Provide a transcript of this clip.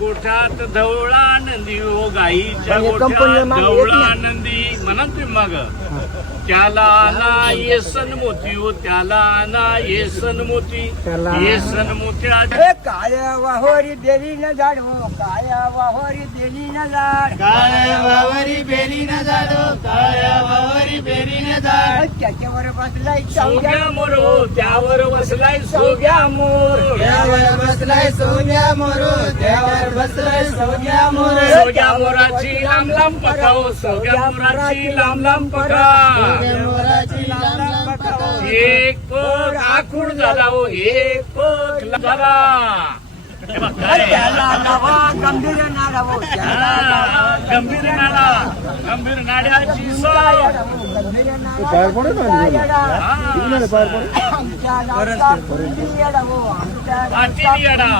गोठ्यात धवळा नंदी हो गाईच्या गोठ्यात धवळा नंदी म्हणा तुम्ही माग त्याला ना येसन मोती हो त्याला ना येसन मोती येसन मोत्या काळ्या वाहोरी बेली न झाड हो काळ्या वाहोरी बेली न झाड काळ्या वावरी बेली न झाडो काळ्या वावरी बेली न झाड त्याच्यावर बसलाय सोग्या मोर हो त्यावर बसलाय सोग्या मोर त्यावर बसलाय सोग्या मोरो त्यावर बसलाय सोग्या मोर सोग्या मोराची लांब लांब पका हो सोग्या मोराची लांब लांब पका मोराची लांब पका एक पग आखूड झाला हो एक पग झाला हे बघ काय? त्याला नवा गंभीर नाडा हो हा, गंभीर नाडा गंभीर नाड्याची सोय गंभीर नाडा आमच्या पाटील येडा